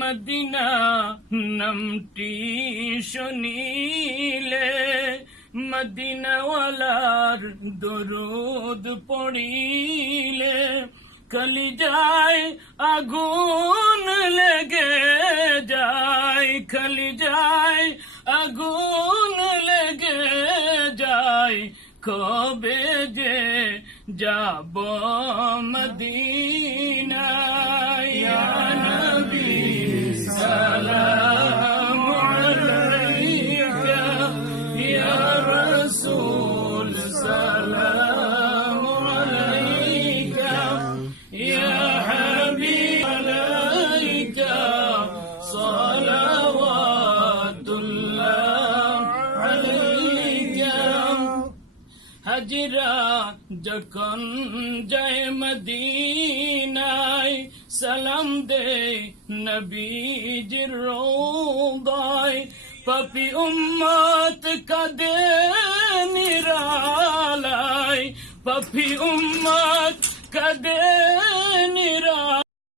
Medina নামটি শুনিলে মদিনাওয়ালার দরুদ পড়িলে কলিজায় আগুন লেগে যায়, কলিজায় আগুন লেগে যায়। কবে যে যাব মদিনায়, ইয়া নবী সালাম আলাইকা, ইয়া রাসূল সালাম আলাইকা, ইয়া হাবিব আলাইকা সালাওয়াতুল্লাহ আলাইকা। হাজিরা যখন যায় মদিনায় সালাম দে নবীজির রওদায়, পাপী উম্মত কাঁদে নিরালায়, পাপী উম্মত কাঁদে নিরালায়।